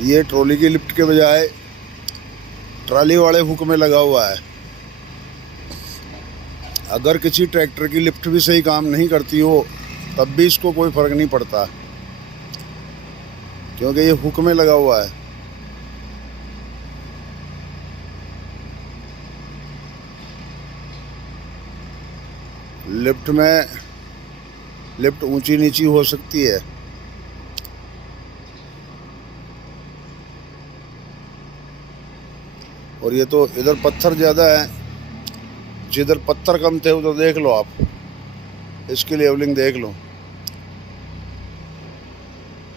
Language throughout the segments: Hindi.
ये ट्रॉली की लिफ्ट के बजाय ट्रॉली वाले हुक में लगा हुआ है। अगर किसी ट्रैक्टर की लिफ्ट भी सही काम नहीं करती हो तब भी इसको कोई फ़र्क नहीं पड़ता, क्योंकि ये हुक में लगा हुआ है। लिफ्ट ऊंची नीची हो सकती है। और ये तो इधर पत्थर ज़्यादा है, जिधर पत्थर कम थे उधर देख लो आप, इसकी लेवलिंग देख लो।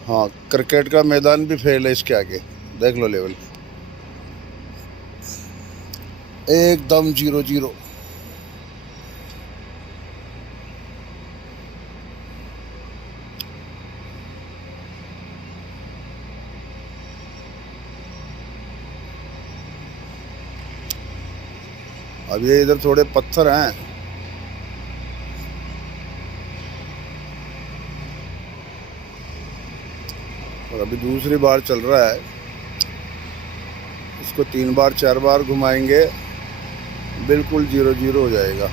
हाँ, क्रिकेट का मैदान भी फेल है इसके आगे, देख लो लेवल एकदम 0-0। अब ये इधर थोड़े पत्थर हैं, और अभी दूसरी बार चल रहा है। इसको 3 बार 4 बार घुमाएंगे, बिल्कुल 0-0 हो जाएगा।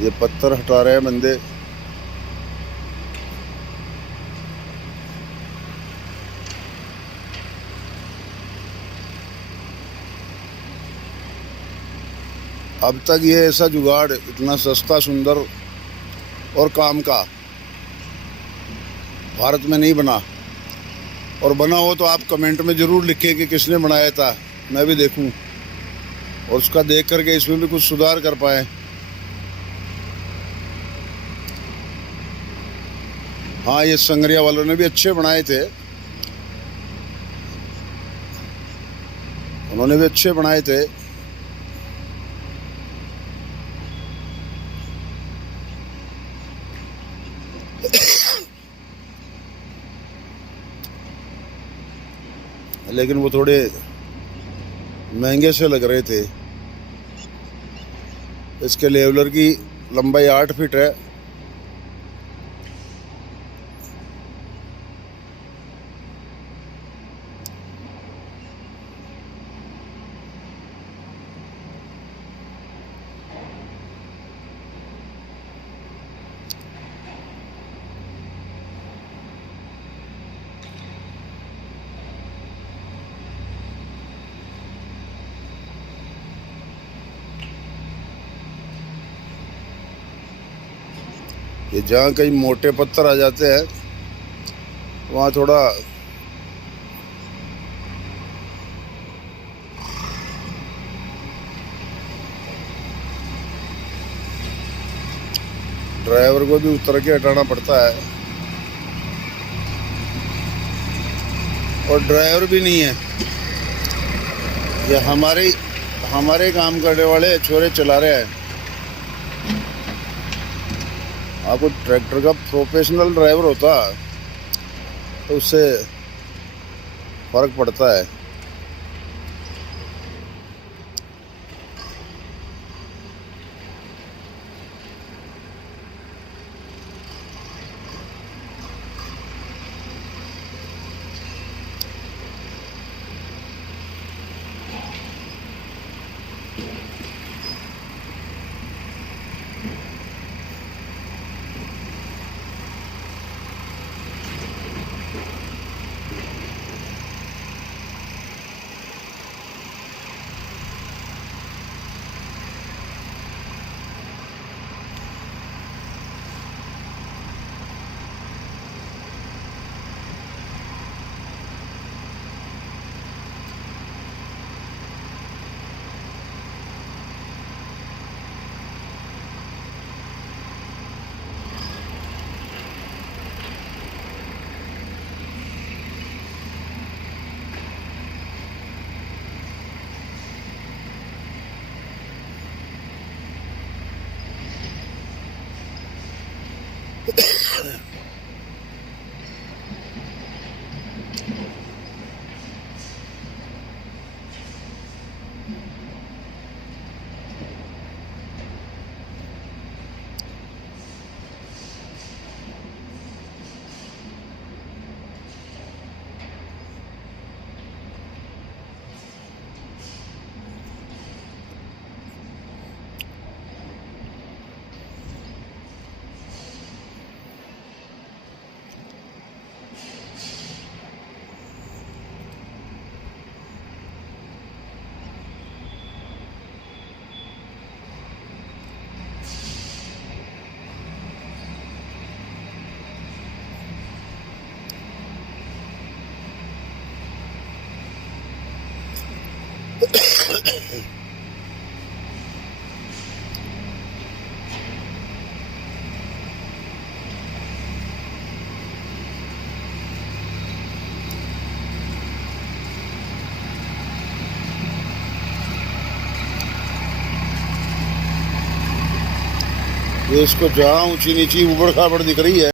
ये पत्थर हटा रहे हैं बंदे। अब तक ये ऐसा जुगाड़ इतना सस्ता, सुंदर और काम का भारत में नहीं बना। और बना हो तो आप कमेंट में ज़रूर लिखें कि किसने बनाया था, मैं भी देखूं और उसका देख करके इसमें भी कुछ सुधार कर पाए। हाँ, ये संगरिया वालों ने भी अच्छे बनाए थे, उन्होंने भी अच्छे बनाए थे। लेकिन वो थोड़े महंगे से लग रहे थे। इसके लेवलर की लंबाई 8 फीट है। ये जहाँ कहीं मोटे पत्थर आ जाते हैं वहाँ थोड़ा ड्राइवर को भी उतर के हटाना पड़ता है, और ड्राइवर भी नहीं है, ये हमारे काम करने वाले छोरे चला रहे हैं। आपको ट्रैक्टर का प्रोफेशनल ड्राइवर होता तो उससे फ़र्क पड़ता है। ये इसको जहाँ ऊंची नीची उबड़ खाबड़ दिख रही है